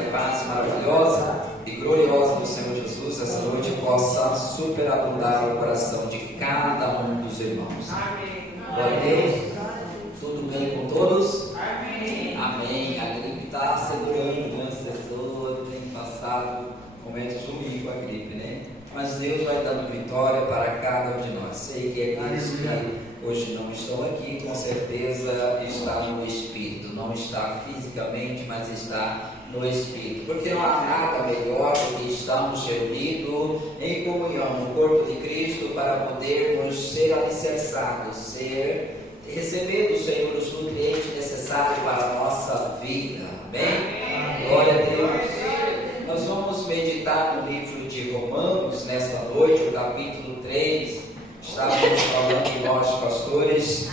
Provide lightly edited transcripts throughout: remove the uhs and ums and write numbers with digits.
que a paz maravilhosa e gloriosa do Senhor Jesus essa noite possa superabundar o coração de cada um dos irmãos. Amém. Glória a Deus. Tudo bem com todos? Amém. Amém. A gripe está segurando as pessoas, tem passado momentos ruins com a gripe, né? Mas Deus vai dando vitória para cada um de nós. Sei que aqueles que hoje não estão aqui, com certeza está no Espírito. Não está fisicamente, mas está no Espírito. Porque não há nada melhor do que estarmos reunidos em comunhão no corpo de Cristo para podermos ser alicerçados, receber do Senhor os nutrientes necessários para a nossa vida. Amém? Glória a Deus. Nós vamos meditar no livro de Romanos nesta noite, o capítulo 3. Estávamos falando nós, pastores,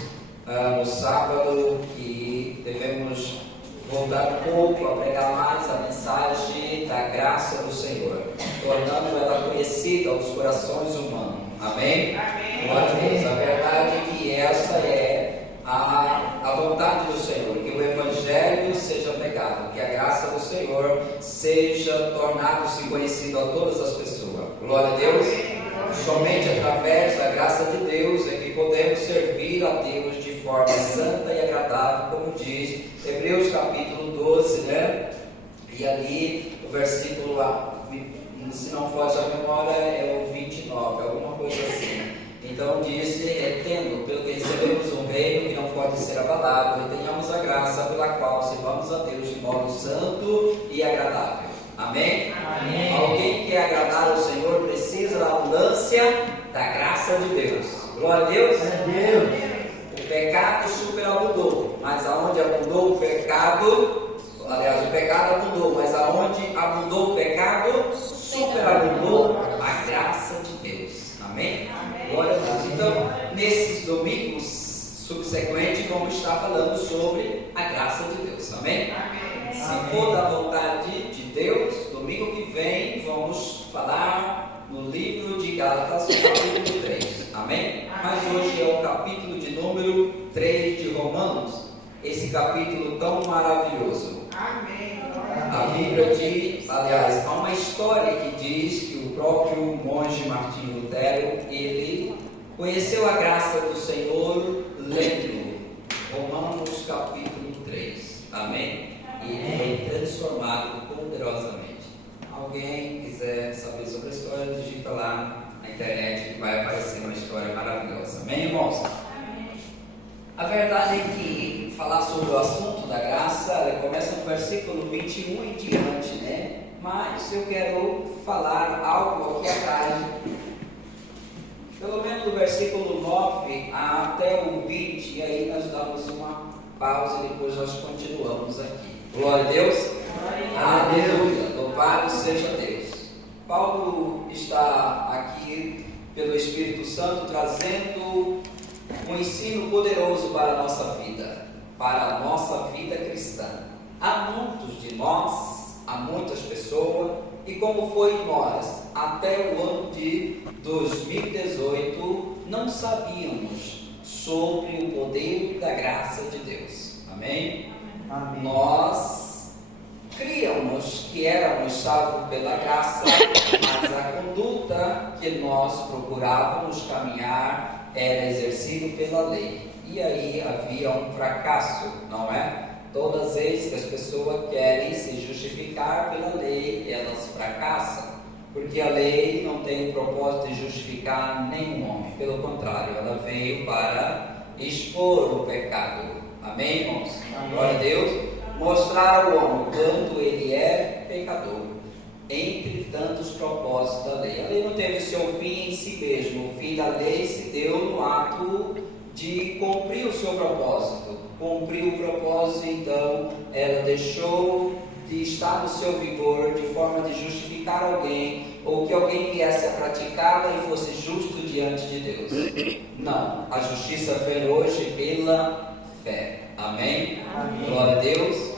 no sábado, que devemos voltar um pouco a pregar mais a mensagem da graça do Senhor, tornando ela conhecida aos corações humanos. Amém? Amém. Glória a Deus. A verdade é que esta é a vontade do Senhor, que o Evangelho seja pregado, que a graça do Senhor seja tornado-se conhecido a todas as pessoas. Glória a Deus. Somente através da graça de Deus é que podemos servir a Deus de forma santa e agradável, como diz Hebreus capítulo 12, né? E ali o versículo, se não foge a memória, é o 29, alguma coisa assim. Então diz, tendo, pelo que recebemos um reino que não pode ser abalado, e tenhamos a graça pela qual servamos a Deus de modo santo e agradável. Amém? Amém. Alguém que quer agradar ao Senhor precisa da abundância da graça de Deus. Glória a Deus. O pecado superabundou, mas aonde abundou o pecado, aliás, o pecado abundou, mas aonde abundou o pecado, superabundou a graça de Deus. Amém? Amém. Glória a Deus. Então, nesses domingos subsequentes, vamos estar falando sobre a graça de Deus. Amém? Amém. Se for da vontade de Deus, domingo que vem vamos falar no livro de Gálatas, capítulo 3. Amém? Mas hoje é o capítulo de número 3 de Romanos. Esse capítulo tão maravilhoso. Amém. A Bíblia diz, aliás, há uma história que diz que o próprio monge Martinho Lutero, ele conheceu a graça do Senhor lendo Romanos capítulo 3. Amém? E ele foi transformado poderosamente. Alguém quiser saber sobre a história, digita lá na internet que vai aparecer uma história maravilhosa. Amém, irmãos? Amém. A verdade é que falar sobre o assunto da graça começa no versículo 21 em diante, né? Mas eu quero falar algo aqui atrás, pelo menos do versículo 9 até o 20, e aí nós damos uma pausa e depois nós continuamos aqui. Glória a Deus. Aleluia. Louvado seja Deus. Paulo está aqui pelo Espírito Santo trazendo um ensino poderoso para a nossa vida, para a nossa vida cristã. Há muitos de nós, há muitas pessoas, e como foi nós, até o ano de 2018, não sabíamos sobre o poder da graça de Deus. Amém? Amém. Nós críamos que éramos salvos pela graça, mas a conduta que nós procurávamos caminhar era exercida pela lei. E aí havia um fracasso, não é? Todas as vezes que as pessoas querem se justificar pela lei, elas fracassam, porque a lei não tem o propósito de justificar nenhum homem. Pelo contrário, ela veio para expor o pecado. Amém, irmãos? Amém. Glória a Deus. Mostrar ao homem quanto ele é pecador, entre tantos propósitos da lei. A lei não teve seu fim em si mesmo. O fim da lei se deu no ato de cumprir o seu propósito. Cumpriu o propósito, então ela deixou de estar no seu vigor de forma de justificar alguém, ou que alguém viesse a praticá-la e fosse justo diante de Deus. Não, a justiça vem hoje pela fé. Amém? Amém. Glória a Deus.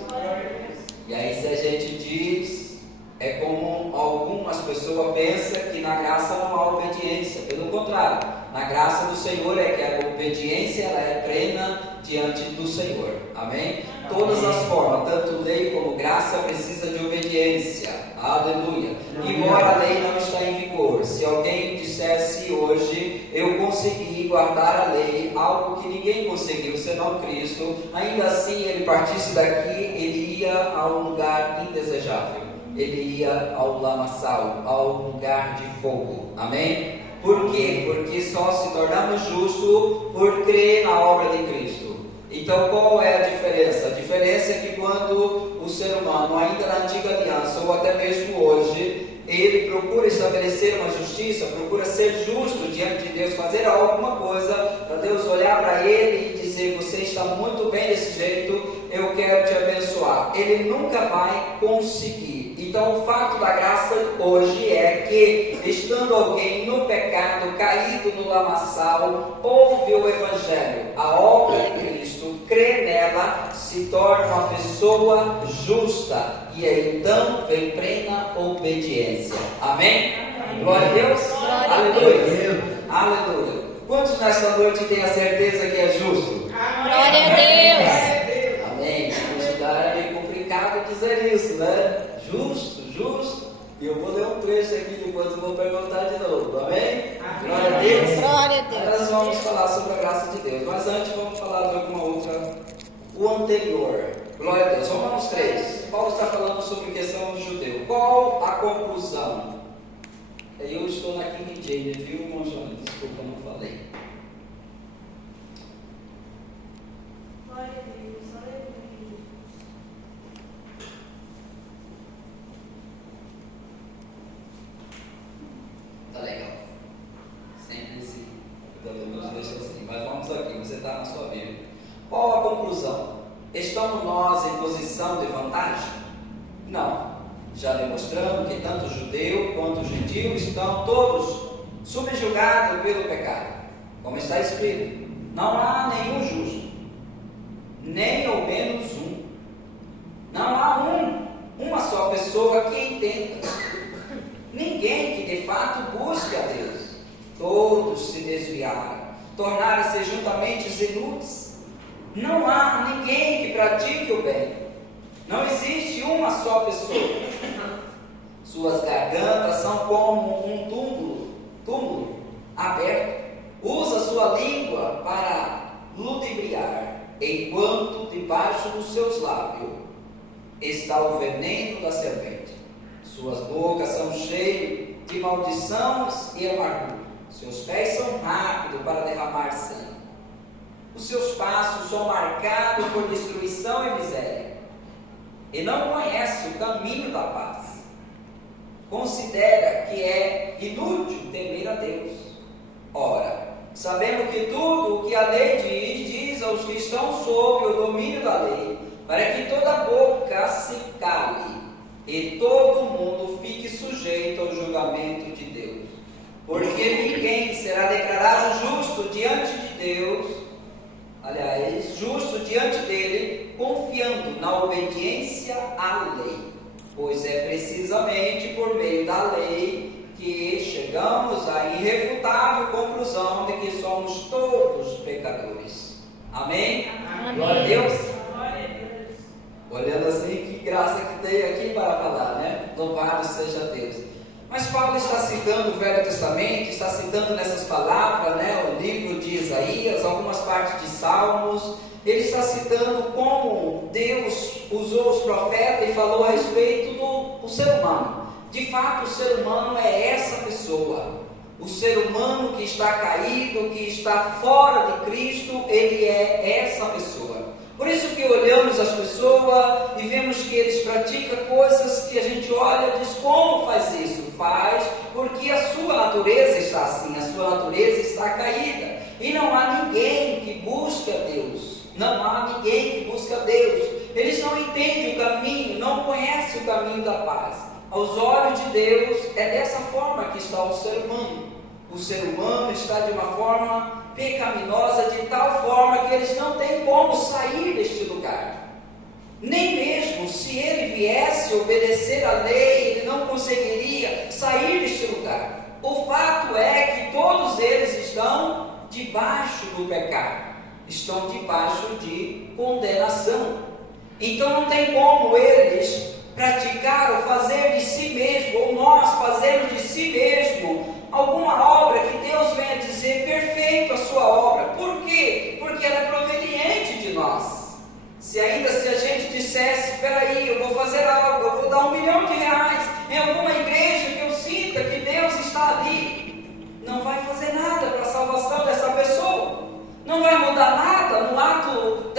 E aí se a gente diz, é como algumas pessoas pensam que na graça não há obediência. Pelo contrário, na graça do Senhor é que a obediência ela é plena diante do Senhor. Amém? Todas as formas, tanto lei como graça, precisa de obediência. obediência. Aleluia. Embora a lei não está em vigor, se alguém dissesse hoje, eu consegui guardar a lei, algo que ninguém conseguiu, senão Cristo, ainda assim ele partisse daqui, ele ia a um lugar indesejável. Ele ia ao lamaçal, ao lugar de fogo. Amém? Por quê? Porque só se tornamos justos por crer na obra de Cristo. Então qual é a diferença? A diferença é que quando o ser humano, ainda na antiga aliança, ou até mesmo hoje, ele procura estabelecer uma justiça, procura ser justo diante de Deus, fazer alguma coisa para Deus olhar para ele e dizer, você está muito bem desse jeito, eu quero te abençoar. Ele nunca vai conseguir. Então o fato da graça hoje é que, estando alguém no pecado, caído no lamaçal, ouve o Evangelho, a obra de Cristo, crê nela, se torna uma pessoa justa, e aí então vem plena obediência. Amém? Glória a Deus. Aleluia. Aleluia. Quantos nesta noite têm a certeza que é justo? Glória a Deus. Amém. É meio complicado dizer isso, né? Justo, justo. E eu vou ler um trecho aqui, depois eu vou perguntar de novo. Amém? Glória a Deus. Glória a Deus. Aí nós vamos falar sobre a graça de Deus. Mas antes vamos falar de alguma outra. O anterior. Glória a Deus. Romanos 3. Paulo está falando sobre a questão do judeu. Qual a conclusão? Eu estou na King James, viu, irmão João? Desculpa, não falei. Glória a Deus, aleluia. Tá legal. Sempre esse. Nos deixa assim. Mas vamos aqui, você está na sua Bíblia. Qual a conclusão? Estamos nós em posição de vantagem? Não. Já demonstramos que tanto o judeu quanto o gentil estão todos subjugados pelo pecado. Como está escrito, não há nenhum justo, nem ao menos um. Não há uma só pessoa que entenda. Ninguém que de fato busque a Deus. Todos se desviaram, tornaram-se juntamente inúteis. Não há ninguém que pratique o bem. Não existe uma só pessoa. Suas gargantas são como um túmulo aberto. Usa sua língua para ludibriar, enquanto debaixo dos seus lábios está o veneno da serpente. Suas bocas são cheias de maldições e amargura. Seus pés são rápidos para derramar sangue. Os seus passos são marcados por destruição e miséria. E não conhece o caminho da paz. Considera que é inútil temer a Deus. Ora, sabendo que tudo o que a lei diz aos que estão sob o domínio da lei, para que toda boca se cale e todo mundo fique sujeito ao julgamento de Deus. Porque ninguém será declarado justo diante de Deus, aliás, justo diante dele, confiando na obediência à lei. Pois é precisamente por meio da lei que chegamos à irrefutável conclusão de que somos todos pecadores. Amém? Amém. Glória a Deus. Glória a Deus. Olhando assim, que graça que tem aqui para falar, né? Louvado seja Deus. Mas Paulo está citando o Velho Testamento, está citando nessas palavras, né? O livro de Isaías, algumas partes de Salmos. Ele está citando como Deus usou os profetas e falou a respeito do ser humano. De fato, o ser humano é essa pessoa. O ser humano que está caído, que está fora de Cristo, ele é essa pessoa. Por isso que olhamos as pessoas e vemos que eles praticam coisas que a gente olha e diz, como faz isso? Faz porque a sua natureza está assim, a sua natureza está caída. E não há ninguém que busque a Deus. Não há ninguém que busca Deus. Eles não entendem o caminho, não conhecem o caminho da paz. Aos olhos de Deus, é dessa forma que está o ser humano. O ser humano está de uma forma pecaminosa, de tal forma que eles não têm como sair deste lugar. Nem mesmo se ele viesse obedecer à lei, ele não conseguiria sair deste lugar. O fato é que todos eles estão debaixo do pecado. Estão debaixo de condenação. Então não tem como eles praticar ou fazer de si mesmo, ou nós fazemos de si mesmo, alguma obra que Deus venha dizer perfeito a sua obra. Por quê? Porque ela é proveniente de nós. Se a gente dissesse, espera aí, eu vou fazer algo, eu vou dar R$1 milhão em alguma igreja que eu sinta que Deus está ali, não vai fazer nada para a salvação dessa pessoa, não vai mudar nada no ato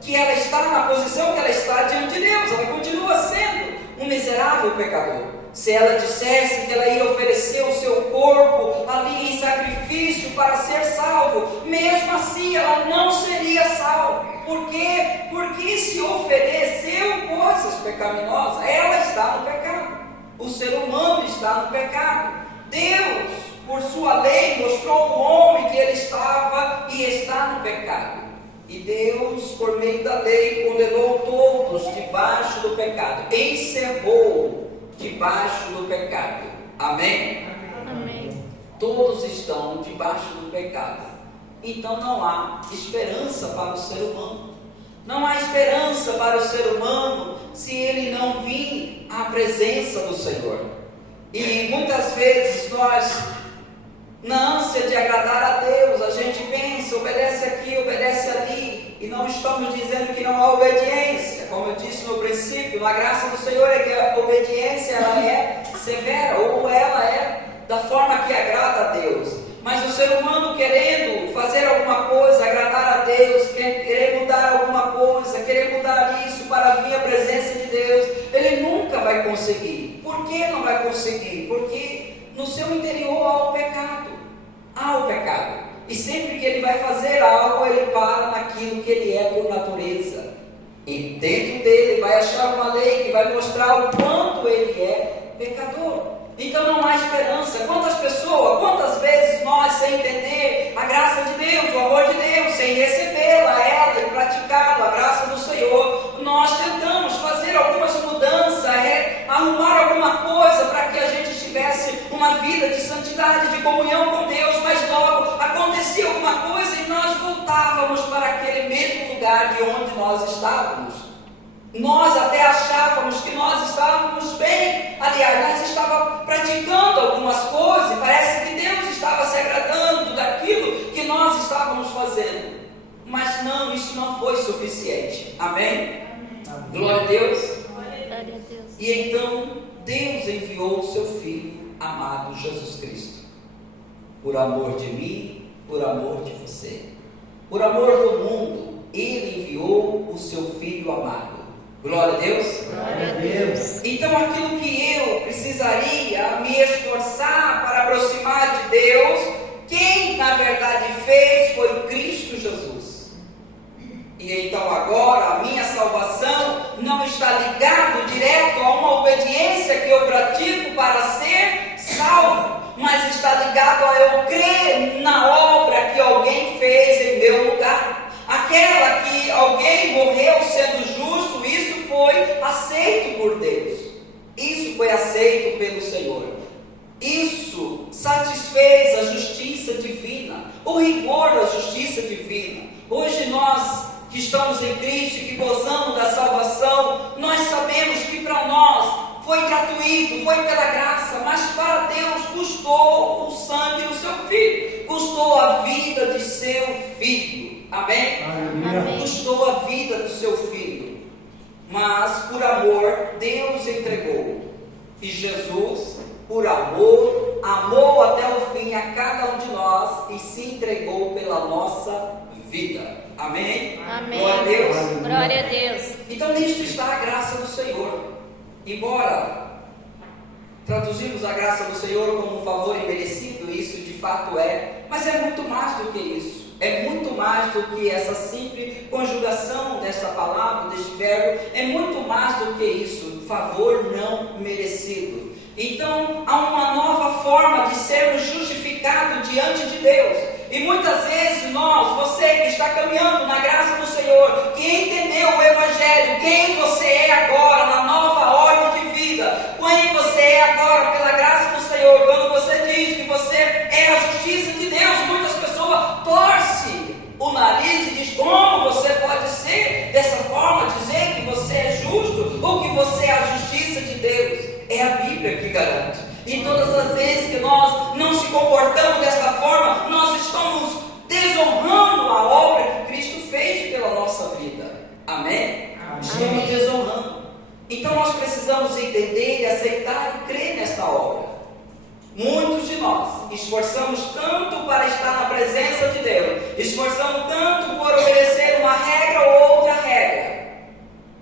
que ela está, na posição que ela está diante de Deus. Ela continua sendo um miserável pecador. Se ela dissesse que ela ia oferecer o seu corpo ali em sacrifício para ser salvo, mesmo assim ela não seria salva. Por quê? Porque se ofereceu coisas pecaminosas, ela está no pecado. O ser humano está no pecado. Deus, por sua lei, mostrou ao homem que ele estava e está no pecado. E Deus, por meio da lei, condenou todos debaixo do pecado, encerrou debaixo do pecado. Amém? Amém. Todos estão debaixo do pecado. Então não há esperança para o ser humano. Não há esperança para o ser humano se ele não vir à presença do Senhor. E muitas vezes nós, na ânsia de agradar a Deus, a gente pensa, obedece aqui, obedece ali, e não estamos dizendo que não há obediência. Como eu disse no princípio, na graça do Senhor é que a obediência ela é severa, ou ela é da forma que agrada a Deus. Mas o ser humano querendo fazer alguma coisa, agradar a Deus, querer mudar alguma coisa, querer mudar isso para vir à presença de Deus, ele nunca vai conseguir. Por que não vai conseguir? Porque no seu interior há o pecado. Há o pecado. E sempre que ele vai fazer algo, ele para naquilo que ele é por natureza. E dentro dele vai achar uma lei que vai mostrar o quanto ele é pecador. Então não há esperança. Quantas vezes nós, sem entender a graça de Deus, o amor de Deus, sem recebê-la, ela e praticá-la, a graça do Senhor, nós tentamos fazer algumas mudanças, arrumar alguma coisa para que a gente tivesse uma vida de santidade, de comunhão com Deus, mas logo acontecia alguma coisa e nós voltávamos para aquele mesmo lugar de onde nós estávamos. Nós até achávamos que nós estávamos bem, aliás, nós estávamos praticando algumas coisas, e parece que Deus estava se agradando daquilo que nós estávamos fazendo, mas não, isso não foi suficiente. Amém? Amém. Glória a Deus. Glória a Deus. E então Deus enviou o seu Filho amado Jesus Cristo, por amor de mim, por amor de você, por amor do mundo. Ele enviou o seu Filho amado. Glória a Deus. Glória a Deus. Então aquilo que eu precisaria me esforçar para aproximar de Deus, quem na verdade fez foi Cristo Jesus. E então agora a minha salvação não está ligado direto a uma obediência que eu pratico para ser salvo, mas está ligado a eu crer na obra que alguém fez em meu lugar. Aquela que alguém morreu sendo justo, isso foi aceito por Deus. Isso foi aceito pelo Senhor. Isso satisfez a justiça divina, o rigor da justiça divina. Hoje nós que estamos em Cristo e que gozamos da salvação, nós sabemos que para nós foi gratuito, foi pela graça, mas para Deus custou o sangue do seu Filho, custou a vida de seu Filho. Amém? Amém. Custou a vida do seu Filho, mas por amor Deus entregou. E Jesus, por amor, amou até o fim a cada um de nós e se entregou pela nossa vida. Amém? Amém. Glória a Deus. Glória a Deus. Então nisto está a graça do Senhor. Embora traduzimos a graça do Senhor como um favor imerecido, isso de fato é, mas é muito mais do que isso. É muito mais do que essa simples conjugação desta palavra, deste verbo, é muito mais do que isso, favor não merecido. Então, há uma nova forma de sermos justificados diante de Deus. E muitas vezes você que está caminhando na graça do Senhor, que entendeu o Evangelho, quem você é agora, na nova ordem de vida, quem você é agora pela graça do Senhor, quando você diz que você é a justiça de Deus, muitas pessoas torcem o nariz e diz: como você pode ser dessa forma, dizer que você é justo, ou que você é a justiça É a Bíblia que garante. E todas as vezes que nós não se comportamos desta forma, nós estamos desonrando a obra que Cristo fez pela nossa vida. Amém? Estamos desonrando. Então nós precisamos entender e aceitar e crer nesta obra. Muitos de nós esforçamos tanto para estar na presença de Deus, esforçamos tanto por obedecer uma regra ou outra regra,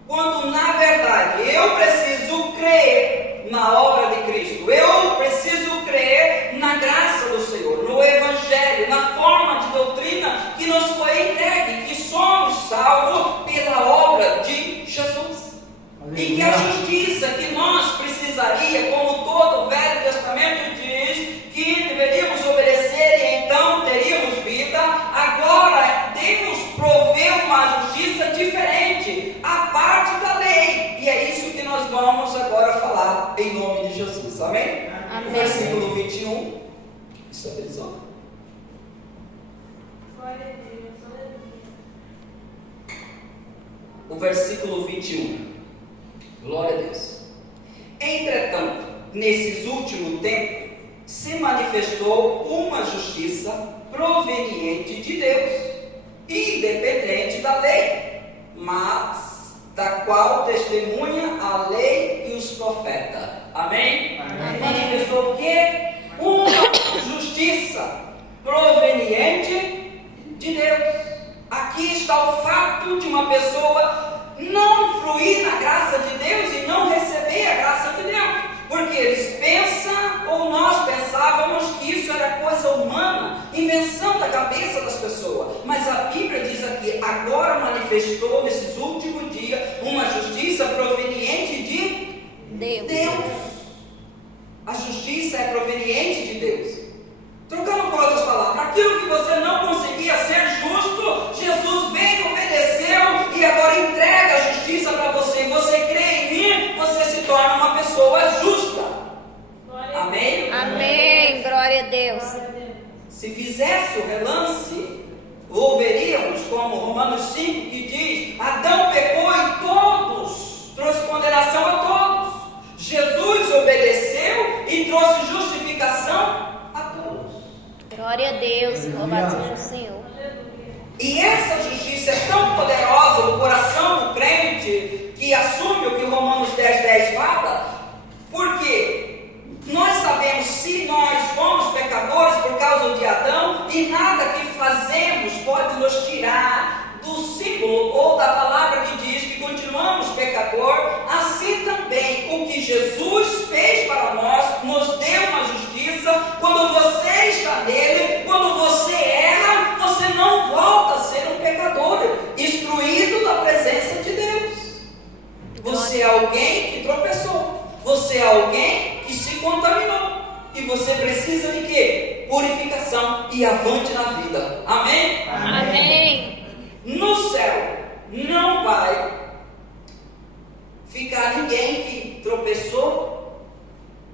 quando na verdade eu preciso crer na obra de Cristo, eu preciso crer na graça do Senhor, no Evangelho, na forma de doutrina que nos foi entregue, que somos salvos pela obra de Jesus. E que a justiça que nós precisaria, como todo o Velho Testamento diz, que deveríamos obedecer e então teríamos vida, agora Deus proveu uma justiça diferente, a parte da lei. E é isso que nós vamos agora falar em nome de Jesus. Amém? Amém. Versículo 21. Isso é visão. Glória a Deus, aleluia. O versículo 21. Glória a Deus. Entretanto, nesses últimos tempos, se manifestou uma justiça proveniente de Deus, independente da lei, mas da qual testemunha a lei e os profetas. Amém? Amém. Manifestou o quê? Uma justiça proveniente de Deus. Aqui está o fato de uma pessoa não fluir na graça de Deus e não receber a graça de Deus, porque eles pensam, ou nós pensávamos, que isso era coisa humana, invenção da cabeça das pessoas. Mas a Bíblia diz aqui: agora manifestou nesses últimos dias uma justiça proveniente de Deus. A justiça é proveniente de Deus. Trocando por outras palavras, aquilo que você não conseguia ser justo, Jesus veio, obedeceu e agora entrega a justiça para você. Você crê em mim, você se torna uma pessoa justa. Amém? Amém. Glória a Deus. Se fizesse o relance, ouviríamos como Romanos 5 que diz: Adão pecou e todos trouxe condenação a todos. Jesus obedeceu e trouxe justificação a todos. Glória a Deus. Louvado seja o Senhor. E essa justiça é tão poderosa no coração do crente, que assume o que Romanos 10:10 fala, porque nós sabemos, se nós fomos pecadores por causa de Adão, e nada que fazemos pode nos tirar do símbolo ou da palavra que diz que continuamos pecador, assim também o que Jesus fez para nós nos deu uma justiça. Quando você está nele, quando você erra, você não volta a ser um pecador, excluído da presença de Deus. Você é alguém que tropeçou, você é alguém que se contaminou, e você precisa de quê? Purificação e avante na vida. Amém? Amém. No céu não vai ficar ninguém que tropeçou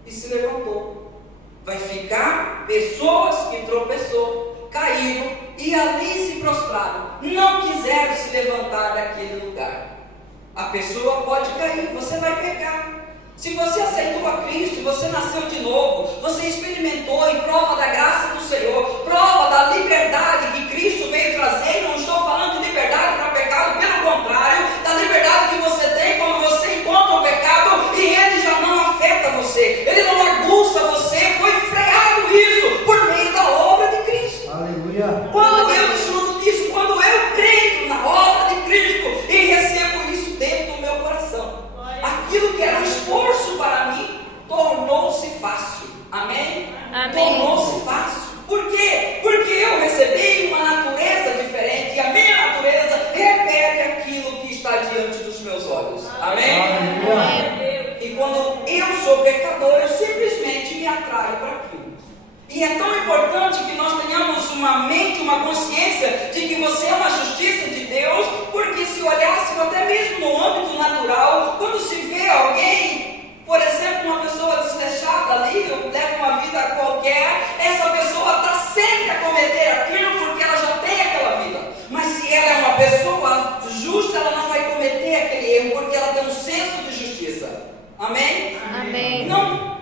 e se levantou. Vai ficar pessoas que tropeçou, caíram e ali se prostraram, não quiseram se levantar daquele lugar. A pessoa pode cair, você vai pecar. Se você aceitou a Cristo, você nasceu de novo, você experimentou e prova da graça do Senhor, prova da liberdade que Cristo veio trazer. Não estou falando de liberdade para pecado, pelo contrário, da liberdade que você tem quando você encontra o pecado e ele já não afeta você, ele não aguça você. Foi freado isso por meio da obra de Cristo. Aleluia. Quando eu desfruto disso, quando eu creio na obra de Cristo e recebo isso dentro do meu coração, aquilo que era um esforço para mim tornou-se fácil. Amém? Amém. Tornou-se fácil. Por quê? Porque eu recebi uma natureza diferente e a minha natureza repete aquilo que está diante dos meus olhos. Amém? Amém. E quando eu sou pecador, eu simplesmente me atraio para aquilo. E é tão importante que nós tenhamos uma mente, uma consciência de que você é uma justiça de Deus, porque se olhássemos até mesmo no âmbito natural, quando se vê alguém, por exemplo, uma pessoa desleixada ali, leva uma vida qualquer, essa pessoa está sempre a cometer aquilo porque ela já tem aquela vida. Mas se ela é uma pessoa justa, ela não vai cometer aquele erro, porque ela tem um senso de justiça. Amém? Amém. Amém. Não,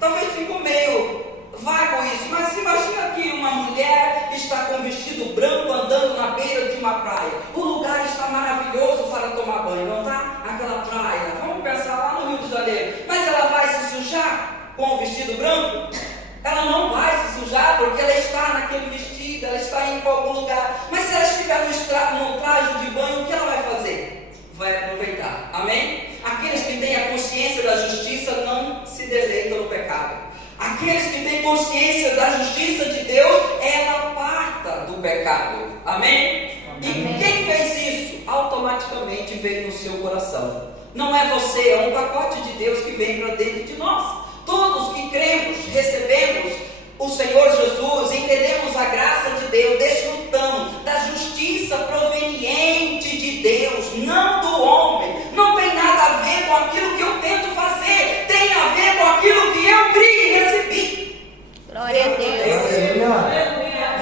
talvez ficou meio vago isso, mas imagina que uma mulher está com um vestido branco andando na beira de uma praia. O lugar está maravilhoso para tomar banho, não está? Aquela praia, vamos pensar lá no Rio de Janeiro. Mas ela vai se sujar com o vestido branco? Ela não vai se sujar porque ela está naquele vestido, ela está em algum lugar. Mas se ela estiver no traje de banho, o que ela vai fazer? Vai aproveitar, amém? Aqueles que têm a consciência da justiça não se deleitam no pecado. Aqueles que têm consciência da justiça de Deus, ela aparta do pecado, amém? E quem fez isso? Automaticamente veio no seu coração. Não é você, é um pacote de Deus que vem para dentro de nós. Todos que cremos, recebemos o Senhor Jesus, entendemos a graça de Deus, desfrutamos da justiça proveniente de Deus, não do homem. Não tem nada a ver com aquilo que eu tento fazer, tem a ver com aquilo que eu criei e recebi. Glória a Deus.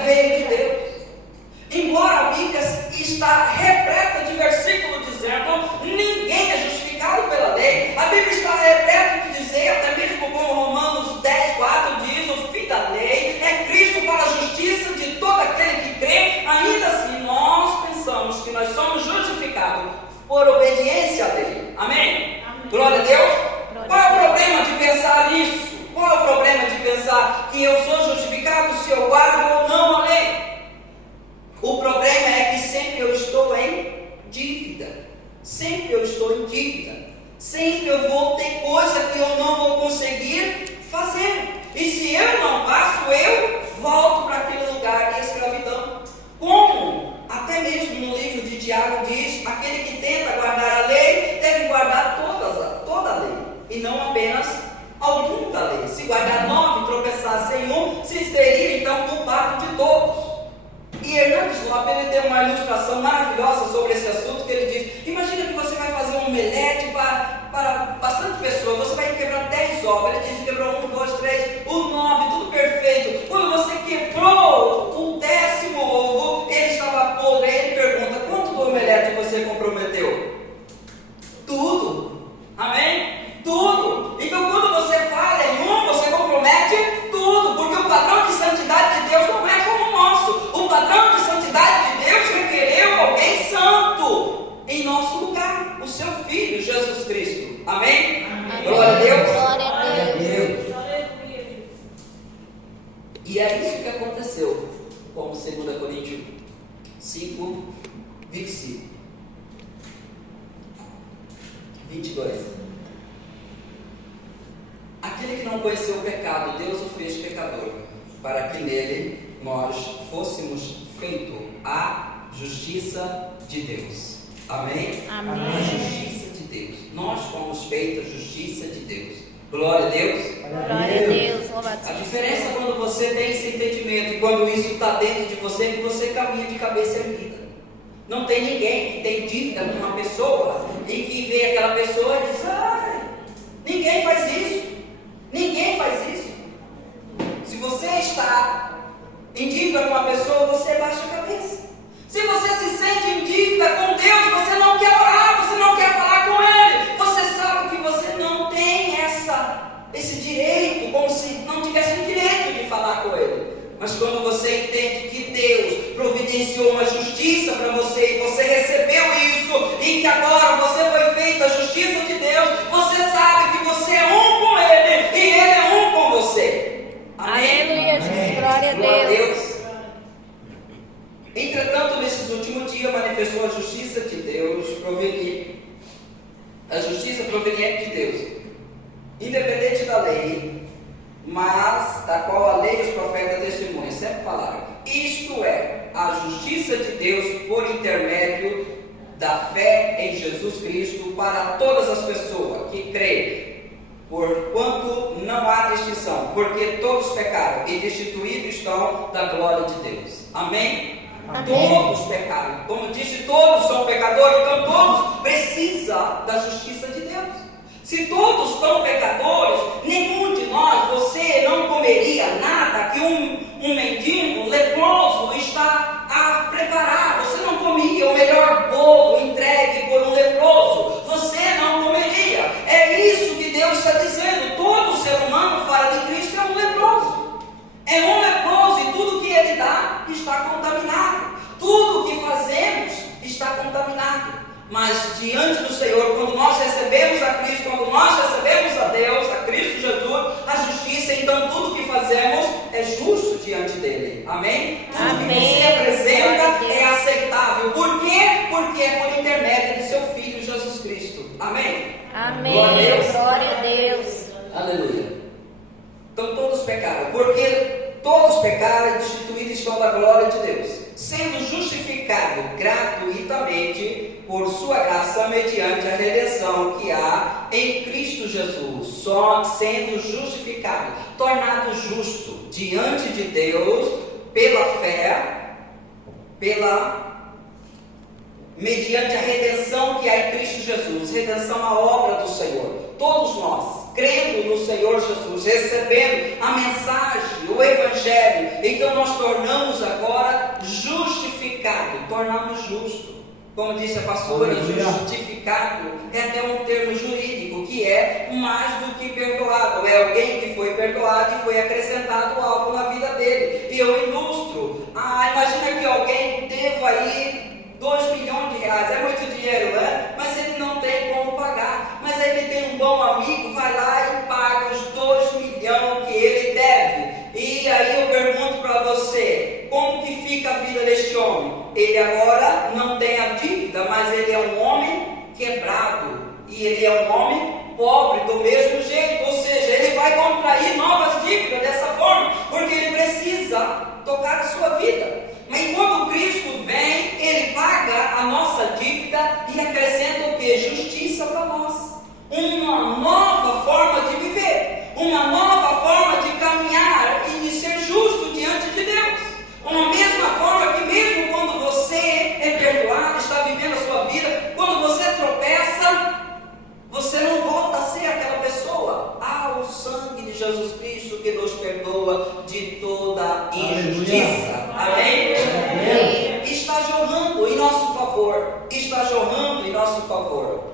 Veio de Deus. Embora a Bíblia está repleta de versículos dizendo ninguém é justificado pela lei, a Bíblia está repleta de dizer, até mesmo como Romanos 10:4 diz, o fim da lei é Cristo para a justiça de todo aquele que crê. Ainda assim nós pensamos que nós somos justificados por obediência à lei, amém? Glória a Deus. Qual é o problema de pensar nisso? Qual é o problema de pensar que eu sou justificado se eu guardo ou não a lei? O problema é que sempre eu estou em dívida. Sempre eu estou em dívida. Sempre eu vou ter coisa que eu não vou conseguir fazer. E se eu não faço, eu volto para aquele lugar de escravidão. Como? Até mesmo no livro de Tiago diz, aquele que tenta guardar a lei, deve guardar toda a lei. E não apenas algum da lei. Se guardar 9, tropeçasse em um, se seria então culpado de todos. E Hernandes Lopes, ele tem uma ilustração maravilhosa sobre esse assunto, que ele diz, imagina que você vai fazer um omelete para bastante pessoas, você vai quebrar 10 ovos, ele diz, quebrou 1, 2, 3, o 9, tudo perfeito. Quando você quebrou o 10º ovo, ele estava podre, aí ele pergunta, quanto do omelete você comprometeu? Tudo, amém? Tudo. Então quando você falha em um, você compromete tudo, porque o padrão de santidade de Deus não é como o nosso. O padrão de santidade de Deus requereu alguém santo em nosso lugar, o seu Filho Jesus Cristo, amém? Amém. Glória a Deus. Glória a Deus. E é isso que aconteceu, como 2 Coríntios 5, 25, 22. Aquele que não conheceu o pecado, Deus o fez pecador, para que nele nós fôssemos feito a justiça de Deus. Amém? Amém. A justiça de Deus. Nós fomos feitos a justiça de Deus. Glória a Deus. Glória a Deus. Louvado A seja o diferença é Senhor. quando você tem esse entendimento e quando isso está dentro de você, é que você caminha de cabeça erguida. Não tem ninguém que tem dívida com uma pessoa e que vê aquela pessoa e diz, ai, ninguém faz isso. Ninguém faz isso. Se você está em dívida com uma pessoa, você baixa a cabeça. Se você se sente em dívida com Deus, você não quer orar, você não quer falar com Ele. Você sabe que você não tem esse direito, como se não tivesse o direito de falar com Ele. Mas quando você entende que Deus providenciou uma justiça para você, e você recebeu isso, e que agora você foi feito a justiça de Deus, você sabe que você é um com Ele, e Ele é um com você. Amém? Aleluia, Jesus. Glória a Glória a Deus. Deus. Entretanto, nesses últimos dias manifestou a justiça de Deus proveniente, a justiça proveniente de Deus, independente da lei, mas da qual a lei e os profetas testemunham, sempre falaram. Isto é, a justiça de Deus por intermédio da fé em Jesus Cristo para todas as pessoas que creem, porquanto não há distinção, porque todos pecaram e destituídos estão da glória de Deus. Amém? Amém. Todos pecaram. Como disse, todos são pecadores, então todos precisam da justiça de Deus. Se todos são pecadores, nenhum de nós, você não comeria nada que um mendigo leproso está a preparar. Você não comia o melhor bolo entregue por um leproso. Você não comeria. É isso que Deus está dizendo. mas diante do Senhor, quando nós recebemos a Cristo, quando nós recebemos a Deus, a Cristo Jesus, a justiça, então tudo que fazemos é justo diante dele. Amém? Tudo Amém. que você apresenta Glória a Deus. é aceitável. Por quê? Porque é por intermédio de seu Filho Jesus Cristo. Amém? Amém. Glória a Deus. Glória a Deus. Aleluia. Então todos pecaram, porque todos pecaram e destituídos estão da glória de Deus, sendo justificado gratuitamente por sua graça mediante a redenção que há em Cristo Jesus, só sendo justificado, tornado justo diante de Deus pela fé, mediante a redenção que há em Cristo Jesus, redenção à obra do Senhor. Todos nós, crendo no Senhor Jesus, recebendo a mensagem, o Evangelho, então nós tornamos agora justificado, tornamos justo. Como disse a pastora, justificado é até um termo jurídico, que é mais do que perdoado. É alguém que foi perdoado e foi acrescentado algo na vida dele. E eu ilustro. Imagina que alguém deva aí 2 milhões de reais, é muito dinheiro, né? Mas ele não tem como pagar. Mas ele tem um bom amigo, vai lá e paga os 2 milhões que ele deve. E aí eu pergunto para você, como que fica a vida deste homem? Ele agora não tem a dívida, mas ele é um homem quebrado. E ele é um homem pobre do mesmo jeito. Ou seja, ele vai contrair novas dívidas dessa forma, porque ele precisa tocar a sua vida. Mas quando Cristo vem, ele paga a nossa dívida e acrescenta o que? Justiça para nós. Uma nova forma de viver, uma nova forma de caminhar e de ser justo diante de Deus. Uma mesma forma que mesmo quando você é perdoado, está vivendo a sua vida, quando você tropeça, você não volta a ser aquela pessoa. O sangue de Jesus Cristo que nos perdoa de toda injustiça. Amém? Amém. Está jorrando em nosso favor. Está jorrando em nosso favor.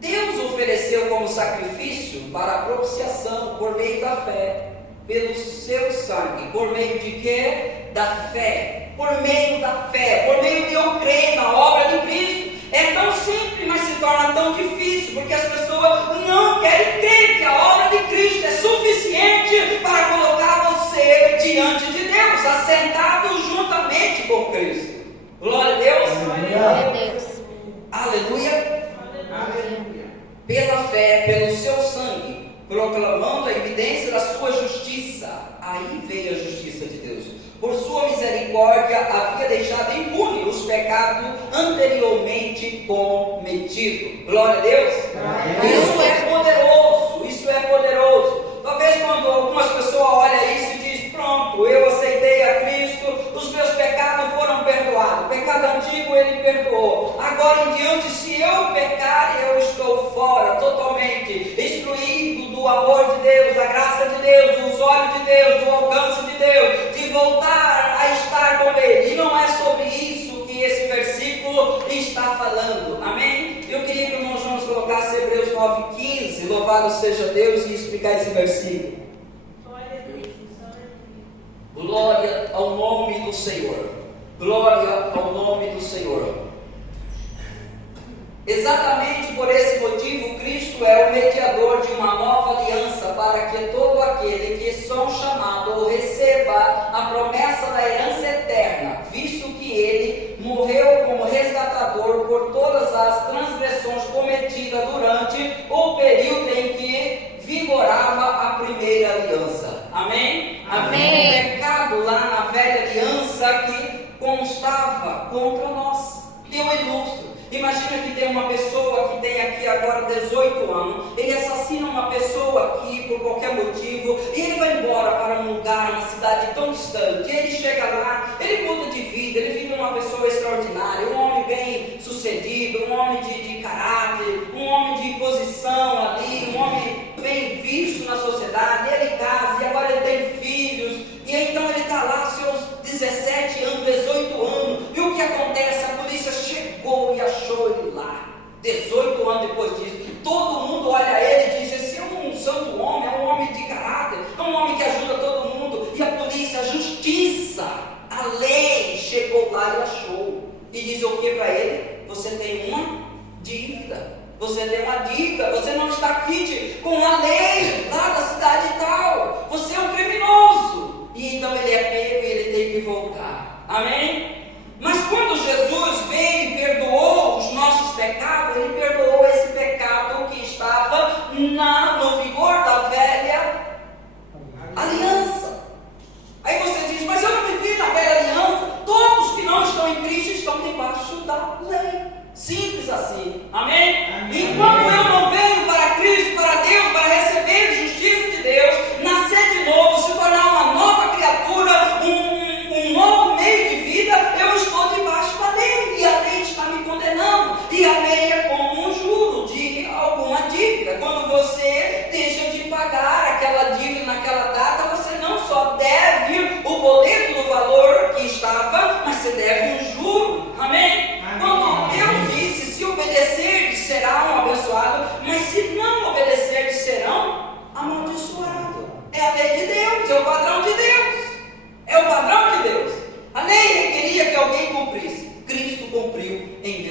Deus ofereceu como sacrifício para a propiciação por meio da fé, pelo seu sangue. Por meio de quê? Da fé. Por meio da fé. Por meio de eu crer na obra de Cristo. É tão simples, mas se torna tão difícil, porque as pessoas não querem crer que a obra de Cristo é suficiente para colocar você diante de Deus, assentado juntamente com Cristo. Glória a Deus. Glória a Deus. Aleluia. Pela fé, pelo seu sangue, proclamando a evidência da sua justiça. Aí veio a justiça de Deus. Por sua misericórdia havia deixado impune os pecados anteriormente cometidos. Glória a Deus. Isso é poderoso. Isso é poderoso. Talvez quando algumas pessoas olham isso e dizem: pronto, eu aceitei a Cristo, os meus pecados foram perdoados. O pecado antigo ele perdoou. Agora em diante, se eu pecar, eu estou fora, totalmente excluído do amor de Deus, da graça de Deus, dos olhos de Deus, do alcance de Deus, de voltar a estar com Ele. E não é sobre isso que esse versículo está falando. Amém? Eu queria que nós vamos colocar Hebreus 9,15, louvado seja Deus, e explicar esse versículo. Glória ao nome do Senhor. Glória ao nome do Senhor. Exatamente por esse motivo, Cristo é o mediador de uma nova aliança, para que todo aquele que são chamado receba a promessa da herança eterna, visto que ele morreu como resgatador por todas as transgressões cometidas durante o período em que vigorava a primeira aliança. Amém? Havia um pecado lá na velha aliança que constava contra nós. Eu ilustro. Imagina que tem uma pessoa que tem aqui agora 18 anos, ele assassina uma pessoa aqui por qualquer motivo, e ele vai embora para um lugar, uma cidade tão distante. Ele chega lá, ele muda de vida, ele fica uma pessoa extraordinária, um homem bem sucedido, um homem de caráter, um homem de posição ali, um homem bem visto na sociedade. Ele casa e agora ele tem filhos, e então ele está lá, seus 17 anos, 18 anos, e o que acontece? A polícia chegou e achou ele lá, 18 anos depois disso. Todo mundo olha ele e lide com a lei lá da cidade tal. Você é um criminoso. E então ele é pego e ele tem que voltar. Amém? Mas quando Jesus veio e perdoou os nossos pecados, ele perdoou esse pecado que estava no vigor da velha aliança. Aí você diz, mas eu não vivi na velha aliança. Todos que não estão em Cristo estão debaixo da lei. Simples assim. Amém? E quando eu não venho para Cristo, para Deus, para receber justiça de Deus, nascer de novo, se tornar uma nova criatura, um novo meio de vida, eu estou debaixo da lei. E a lei está me condenando. E a lei é como um juro de alguma dívida. Quando você deixa de pagar aquela dívida naquela data, você não só deve o boleto do valor que estava, mas você deve um juro. Amém? Quando Deus disse, se obedecerdes será um abençoado, mas se não obedecerdes serão amaldiçoado. É a lei de Deus, é o padrão de Deus. É o padrão de Deus. A lei requeria que alguém cumprisse. Cristo cumpriu em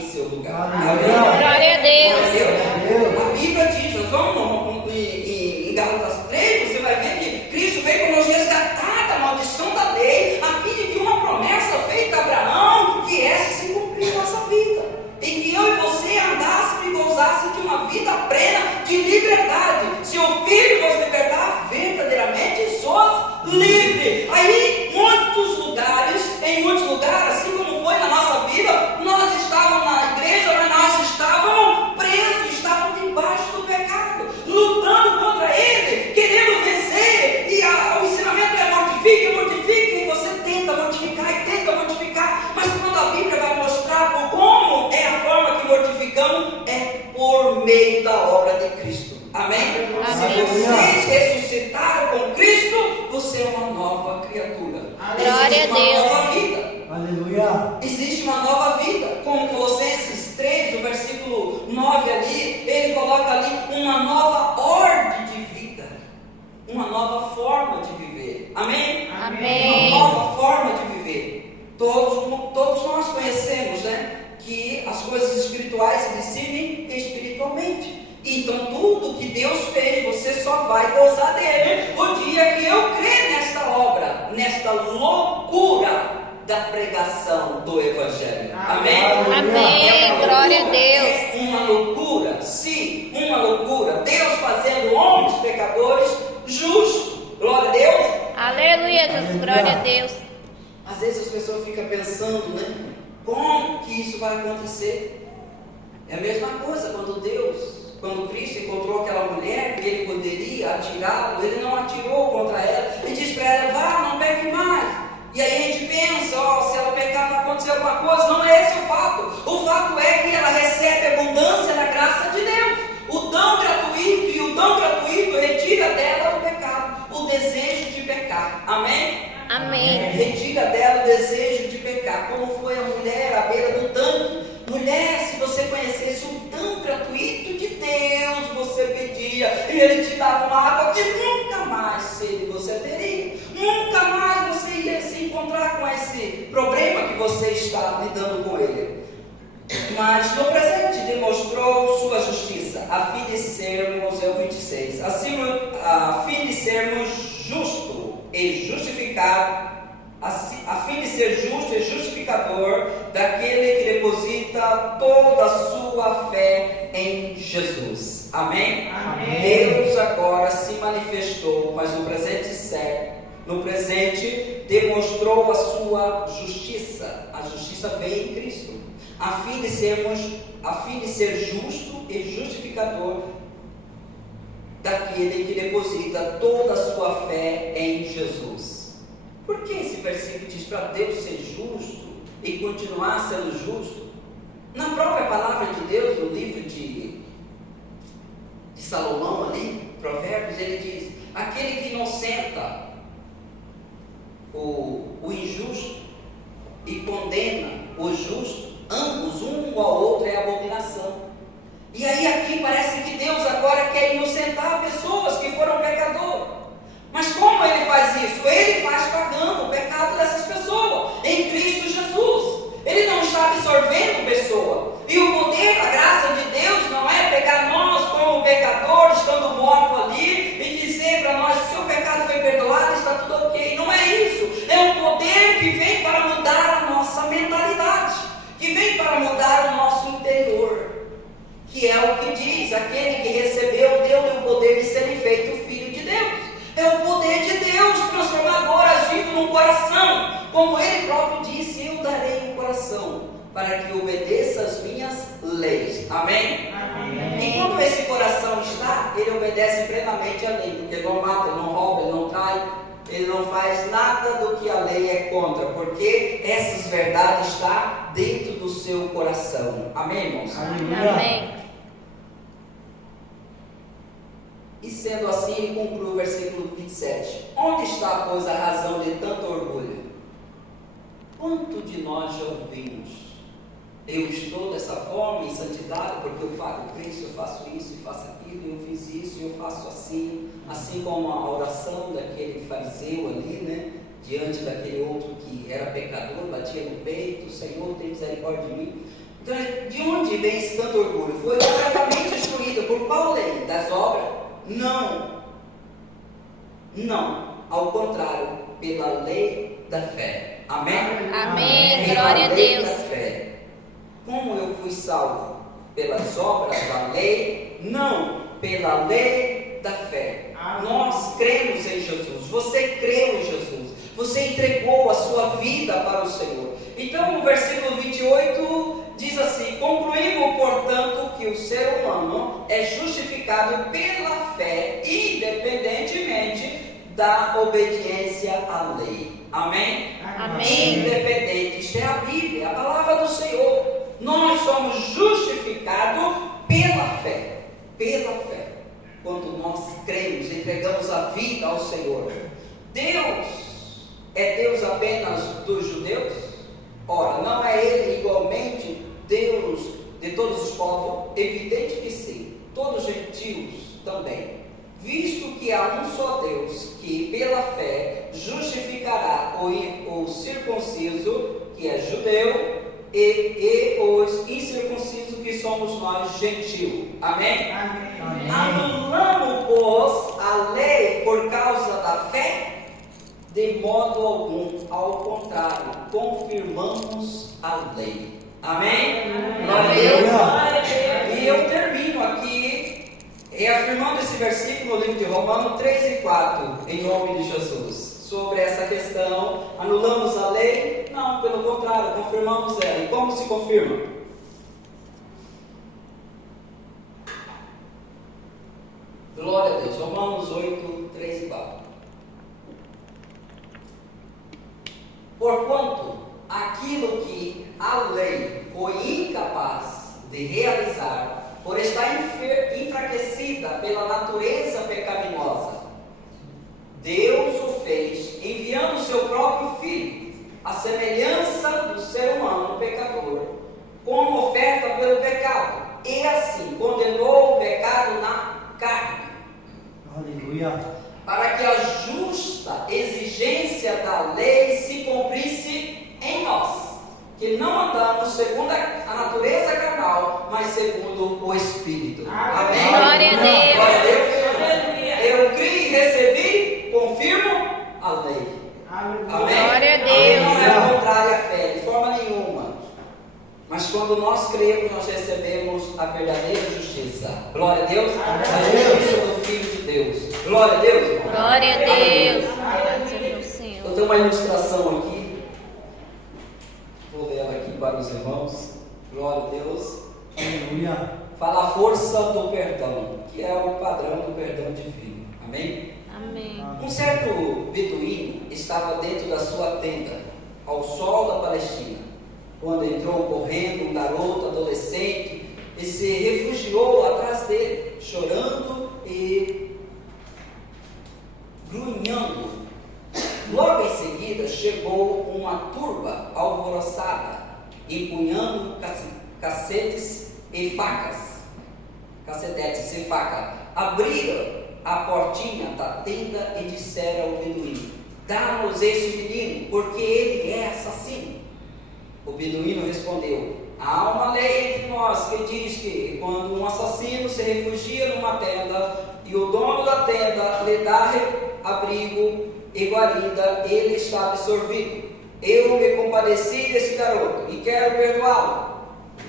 seu lugar. Glória a Deus. A Bíblia diz, nós vamos em Gálatas 3, você vai ver que Cristo veio para nos resgatar da maldição da lei, a fim de que uma promessa feita a Abraão viesse se cumprir em nossa vida. E que eu e você andássemos e gozásemos de uma vida plena de liberdade. Se o Filho vos libertar, verdadeiramente sois livres. Aí, em muitos lugares, assim como foi na nossa vida, nós estávamos na igreja, mas nós estávamos presos, estávamos debaixo do pecado, lutando contra ele, querendo vencer. E o ensinamento é mortifica, e você tenta mortificar, mas quando a Bíblia vai mostrar como é a forma que mortificamos, é por meio da obra de Cristo. Amém? Se vocês ressuscitaram com Cristo, você é uma nova criatura. Glória a Deus. Nova vida. Aleluia. Existe uma nova vida. Como Colossenses 3, no versículo 9 ali, ele coloca ali uma nova ordem de vida, uma nova forma de viver. Amém? Amém. Uma nova forma de viver. Todos nós conhecemos, né, que as coisas espirituais se decidem espiritualmente. Então tudo que Deus fez, você só vai gozar dele o dia que eu crer nesta obra, nesta loucura da pregação do Evangelho. Amém? Amém. Glória a Deus. É uma loucura, sim, uma loucura. Deus fazendo homens pecadores justos. Glória a Deus. Aleluia, Jesus. Glória a Deus. Às vezes as pessoas ficam pensando, né? Como que isso vai acontecer? É a mesma coisa quando Cristo encontrou aquela mulher que ele poderia atirá-lo, ele não atirou contra ela. Ele disse para ela, vá, não peque mais. E aí a gente pensa, se ela pecar vai acontecer alguma coisa. Não é esse o fato. O fato é que ela recebe abundância da graça de Deus. O dom gratuito, e o dom gratuito retira dela o pecado, o desejo de pecar. Amém? Amém. Retira dela o desejo de pecar. Como foi a mulher à beira do tanque. Mulher, se você conhecesse o dom gratuito de Deus, você pedia, e ele te dava uma água que nunca mais sede você teria. Nunca mais você ia se encontrar com esse problema que você está lidando com ele. Mas no presente demonstrou sua justiça, a fim de sermos, é o 26, a fim de sermos justos e justificados, a fim de ser justo e justificador daquele que deposita toda a sua fé em Jesus. Amém? Amém. Deus agora se manifestou, mas no presente demonstrou a sua justiça. A justiça veio em Cristo, a fim de ser justo e justificador daquele que deposita toda a sua fé em Jesus. Por que esse versículo diz para Deus ser justo e continuar sendo justo? Na própria palavra de Deus, no livro de Salomão ali, Provérbios, ele diz, aquele que inocenta o injusto e condena o justo, ambos, um ao outro, é abominação. E aí aqui parece que Deus agora quer inocentar pessoas que foram pecadores. Mas como ele faz isso? Ele faz pagando o pecado dessas pessoas em Cristo Jesus. Ele não está absorvendo pessoa. E o poder, a graça de Deus não é pegar nós como pecadores Amém? Amém. E quando esse coração está, ele obedece plenamente à lei, porque ele não mata, ele não rouba, ele não trai, ele não faz nada do que a lei é contra, porque essas verdades estão dentro do seu coração. Amém, irmãos? Amém. E sendo assim, conclui o versículo 27. Onde está, pois, a razão de tanto orgulho? Quanto de nós já ouvimos? Eu estou dessa forma, em santidade, porque eu pago preço, eu faço isso e faço aquilo, eu fiz isso e eu faço assim. Assim como a oração daquele fariseu ali, né? Diante daquele outro que era pecador, batia no peito: Senhor, tem misericórdia de mim. Então, de onde vem esse tanto orgulho? Foi completamente destruído por qual lei? Das obras? Não, ao contrário, pela lei da fé. Amém? Amém. Pela Glória a lei Deus. da fé. Como eu fui salvo? Pelas obras da lei? Não, pela lei da fé. Nós cremos em Jesus. Você creu em Jesus. Você entregou a sua vida para o Senhor. Então, no versículo 28 diz assim: concluímos, portanto, que o ser humano é justificado pela fé, independentemente da obediência à lei. Amém? Amém. Independente, isto é a Bíblia, a palavra do Senhor. Nós somos justificados pela fé. Pela fé. Quando nós cremos, entregamos a vida ao Senhor. Deus é Deus apenas dos judeus? Ora, não é Ele igualmente Deus de todos os povos? Evidente que sim, todos os gentios também. Visto que há um só Deus, que pela fé justificará o circunciso, que é judeu, e os incircuncisos, que somos nós, gentios. Amém? Amém. Anulamos, pois, a lei por causa da fé? De modo algum, ao contrário, confirmamos a lei. Amém? Glória a Deus. E eu termino aqui reafirmando esse versículo no livro de Romanos 3 e 4, em nome de Jesus, sobre essa questão. Anulamos a lei? Não, pelo contrário, confirmamos ela. E como se confirma? Glória a Deus. Romanos 8, 3 e 4. Porquanto aquilo que a lei foi incapaz de realizar, por estar enfraquecida pela natureza pecaminosa, Deus o fez, enviando o seu próprio Filho, à semelhança do ser humano pecador, como oferta pelo pecado, e assim condenou o pecado na carne. Aleluia. Para que a justa exigência da lei se cumprisse em nós, que não andamos segundo a natureza carnal, mas segundo o Espírito. Amém? Glória a Deus. Glória a Deus. Eu criei e recebi, confirmo a lei. Amém? Glória a Deus. Ele não é contrário à fé, de forma nenhuma. Mas quando nós cremos, nós recebemos a verdadeira justiça. Glória a Deus. A justiça do Filho de Deus. Glória a Deus, irmão. Glória a Deus. Aleluia. Louvado seja o Eu Senhor. tenho uma ilustração aqui. Vou ler ela aqui para os irmãos. Glória a Deus. Aleluia. Fala a força do perdão, que é o padrão do perdão divino. Amém? Amém. Um certo beduíno estava dentro da sua tenda, ao sol da Palestina, quando entrou correndo um garoto adolescente e se refugiou atrás dele, chorando e grunhando. Logo em seguida chegou uma turba alvoroçada, empunhando cacetes e facas. Cacetetes e faca. Abriram a portinha da tenda e disseram ao beduíno: dá-nos este menino, porque ele é assassino. O beduíno respondeu: há uma lei entre nós que diz que quando um assassino se refugia numa tenda e o dono da tenda lhe dá abrigo e guarida, ele está absorvido. Eu me compadeci desse garoto e quero perdoá-lo.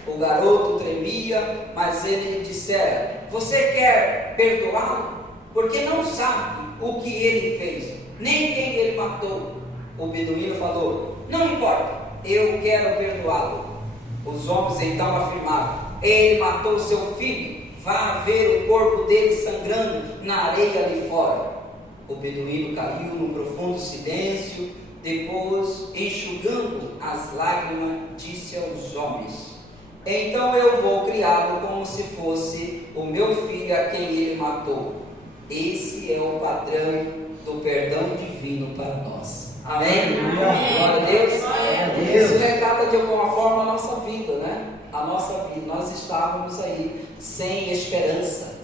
O garoto tremia, mas ele dissera: você quer perdoá-lo? Porque não sabe o que ele fez, nem quem ele matou. O beduíno falou: não importa, eu quero perdoá-lo. Os homens então afirmaram: ele matou seu filho. Vá ver o corpo dele sangrando na areia ali fora. O beduíno caiu num profundo silêncio. Depois, enxugando as lágrimas, disse aos homens: então eu vou criá-lo como se fosse o meu filho a quem ele matou. Esse é o padrão do perdão divino para nós. Amém? Glória a Deus. Isso retrata de alguma forma a nossa vida, né? A nossa vida. Nós estávamos aí sem esperança,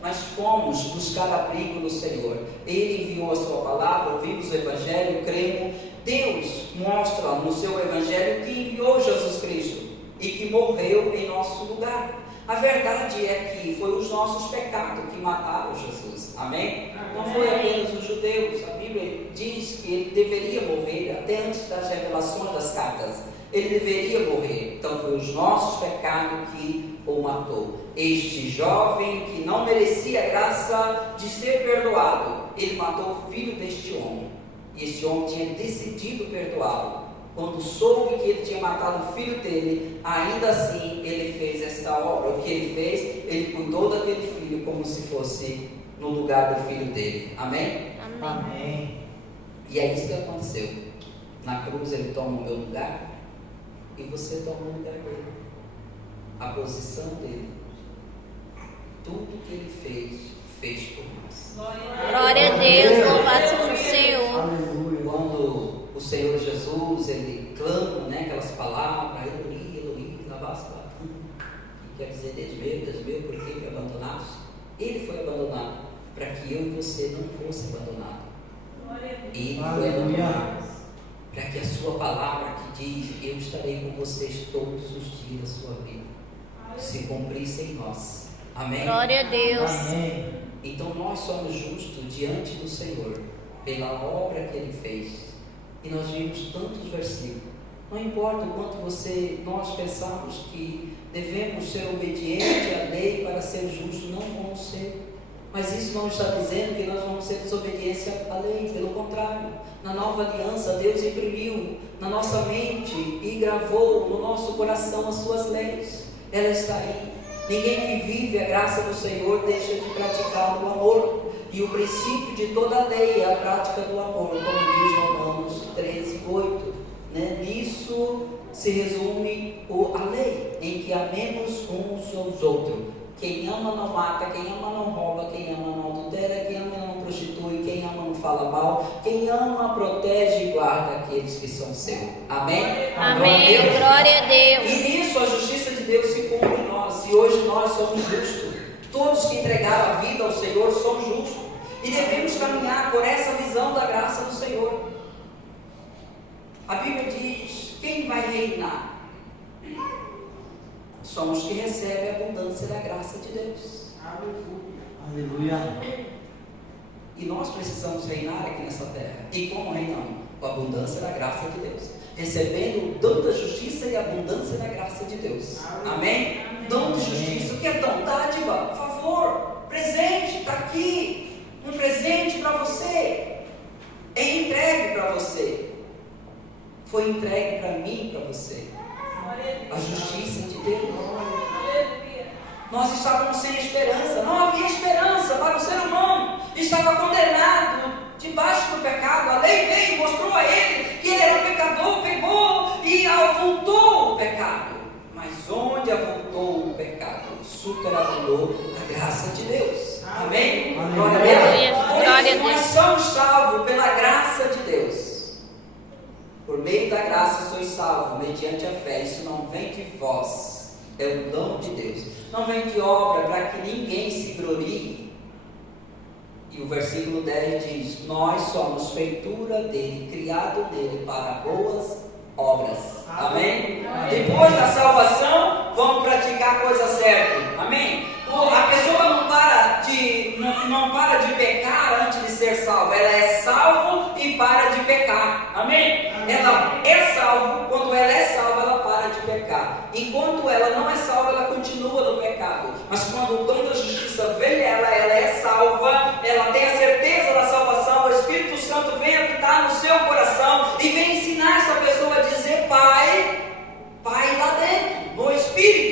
mas fomos buscar abrigo no Senhor. Ele enviou a sua palavra, ouvimos o Evangelho, cremos. Deus mostra no seu Evangelho que enviou Jesus Cristo e que morreu em nosso lugar. A verdade é que foi os nossos pecados que mataram Jesus. Amém? Não foi apenas os judeus. A Bíblia diz que ele deveria morrer até antes das revelações das cartas. Ele deveria morrer. Então foi os nossos pecados que o matou. Este jovem que não merecia a graça de ser perdoado, ele matou o filho deste homem. E esse homem tinha decidido perdoá-lo. Quando soube que ele tinha matado o filho dele, ainda assim ele fez esta obra. O que ele fez? Ele cuidou daquele filho como se fosse no lugar do filho dele. Amém? Amém. E é isso que aconteceu. Na cruz ele toma o meu lugar e você toma o lugar dele. A posição dele. Tudo que ele fez por nós. Glória a Deus, louvado seja o Senhor. Aleluia. Quando o Senhor Jesus, ele clama, né, aquelas palavras, Eloi, Eloi, lavasta, que quer dizer, Deus meu, por que me abandonaste? Ele foi abandonado, para que eu e você não fosse abandonados. Ele foi abandonado, para que a sua palavra que diz, eu estarei com vocês todos os dias da sua vida, se cumprisse em nós. Amém? Glória a Deus. Amém. Então nós somos justos diante do Senhor, pela obra que Ele fez. E nós vimos tantos versículos. Não importa o quanto nós pensamos que devemos ser obedientes à lei para ser justos, não vamos ser. Mas isso não está dizendo que nós vamos ser desobedientes à lei. Pelo contrário, na nova aliança, Deus imprimiu na nossa mente e gravou no nosso coração as suas leis. Ela está aí. Ninguém que vive a graça do Senhor deixa de praticar o amor. E o princípio de toda a lei é a prática do amor, como diz Romanos 13:8. Nisso se resume a lei, em que amemos uns aos outros. Quem ama não mata, quem ama não rouba, quem ama não adultera, quem ama não prostitui, quem ama não fala mal, quem ama protege e guarda aqueles que são seus. Amém? Amém. Glória a Deus. E nisso a justiça de Deus se cumpre em nós. E hoje nós somos justos. Todos que entregaram a vida ao Senhor são justos. E devemos caminhar por essa visão da graça do Senhor. A Bíblia diz: quem vai reinar? Somos que recebem a abundância da graça de Deus. Aleluia. E nós precisamos reinar aqui nessa terra. E como reinamos? Com a abundância da graça de Deus. Recebendo o dom da justiça e a abundância da graça de Deus. Amém? Dom de justiça. O que é dom? Dádiva, favor, presente, está aqui. Um presente para você. É entregue para você. Foi entregue para mim e para você. A justiça de Deus. Nós estávamos sem esperança. Não havia esperança para o ser humano. Estava condenado debaixo do pecado. A lei veio e mostrou a ele que ele era pecador. Pegou e avultou o pecado. Mas onde avultou o pecado, superabundou a graça de Deus. Amém? Glória a Deus. Por isso nós somos salvos pela graça de Deus. Por meio da graça sois salvos, mediante a fé. Isso não vem de vós, é o dom de Deus. Não vem de obra, para que ninguém se glorie. E o versículo 10 diz: nós somos feitura dele, criado nele para boas obras. Amém? Depois da salvação, vamos praticar a coisa certa. Amém? A pessoa não para de pecar antes de ser salva. Ela é salva e para de pecar. Amém? Ela é salva. Quando ela é salva, ela para de pecar. Enquanto ela não é salva, ela continua no pecado. Mas quando o dom da justiça vem nela, ela é salva. Ela tem a certeza da salvação. O Espírito Santo vem habitar no seu coração e vem ensinar essa pessoa a dizer: Pai lá dentro, no Espírito.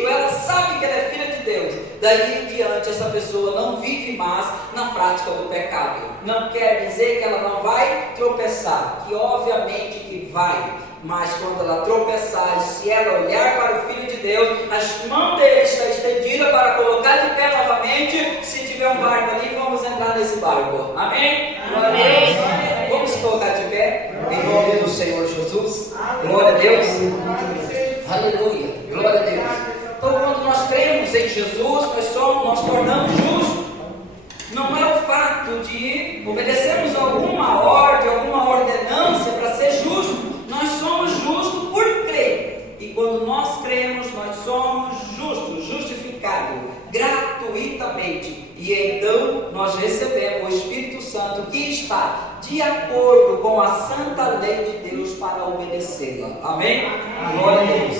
Daí em diante, essa pessoa não vive mais na prática do pecado. Não quer dizer que ela não vai tropeçar, que obviamente que vai. Mas quando ela tropeçar, se ela olhar para o Filho de Deus, a mão dele está estendida para colocar de pé novamente. Se tiver um barco ali, vamos entrar nesse barco. Amém? Glória a Deus. Vamos colocar de pé, em nome do Senhor Jesus. Glória a Deus. Aleluia. Glória a Deus. Então, quando nós cremos em Jesus, nós tornamos justos. Não é o fato de obedecermos alguma ordem, alguma ordenança para ser justo. Nós somos justos por crer. E quando nós cremos, nós somos justos, justificados gratuitamente. E então nós recebemos o Espírito Santo que está de acordo com a santa lei de Deus para obedecê-la. Amém? Glória a Deus.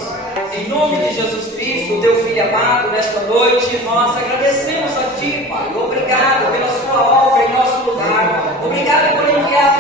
Em nome de Jesus Cristo, teu Filho amado, nesta noite, nós agradecemos a Ti, Pai. Obrigado pela Sua obra em nosso lugar. Obrigado por enviar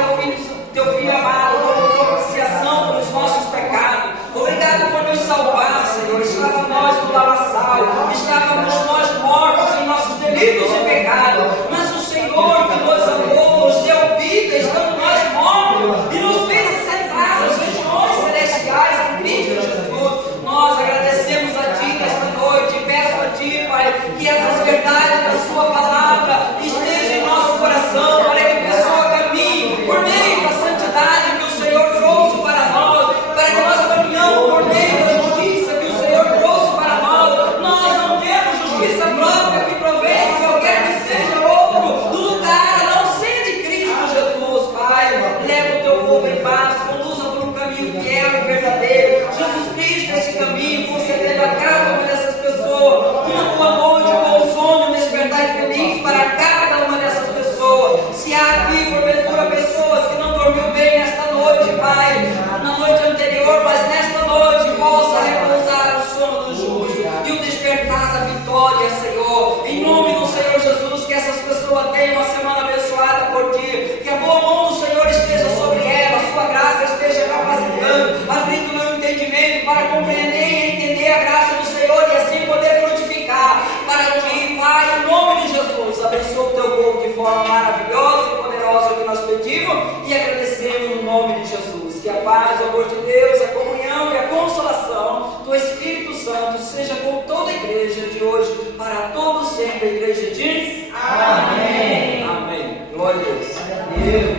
teu filho amado como propiciação pelos nossos pecados. Obrigado por nos salvar, Senhor. Estava nós no lamaçal, estávamos nós mortos em nossos delitos e pecados, mas o Senhor que nos amou, nos deu vida, estando nós mortos, e nos fez assentar nas regiões celestiais em Cristo Jesus. Nós agradecemos a Ti nesta noite e peço a Ti, Pai, que essas verdades da Sua palavra estejam em nosso coração, para que a pessoa caminhe por meio da santidade que o Senhor trouxe para nós, para que nós caminhamos por meio da justiça que o Senhor trouxe para nós. Nós não temos justiça própria que provém de qualquer que seja outro do lugar, a não ser de Cristo Jesus. Pai, leva o Teu povo em paz, conduza por um caminho fiel e verdadeiro. Jesus Cristo, esse caminho, concedendo a cada uma dessas pessoas uma boa noite, um bom sono, um despertar feliz para cada uma dessas pessoas. Se há aqui, porventura, pessoas que não dormiu bem nesta noite, Pai, na noite anterior, mas nesta noite, possa repousar o sono do justo e o despertar da vitória, Senhor. Em nome do Senhor Jesus, que essas pessoas tenham uma semana abençoada por Ti, que a boa mão do Senhor esteja sobre ela, a Sua graça esteja capacitando, abrindo o meu entendimento para compreender e entender a graça do Senhor e assim poder frutificar para Ti, Pai, em nome de Jesus. Abençoa o Teu povo de forma maravilhosa e poderosa que nós pedimos e agradecemos no nome de Jesus. Que a paz, o amor de Deus, a comunhão e a consolação do Espírito Santo seja com toda a igreja de hoje, para todos sempre. A igreja diz amém. Amém. Glória a Deus.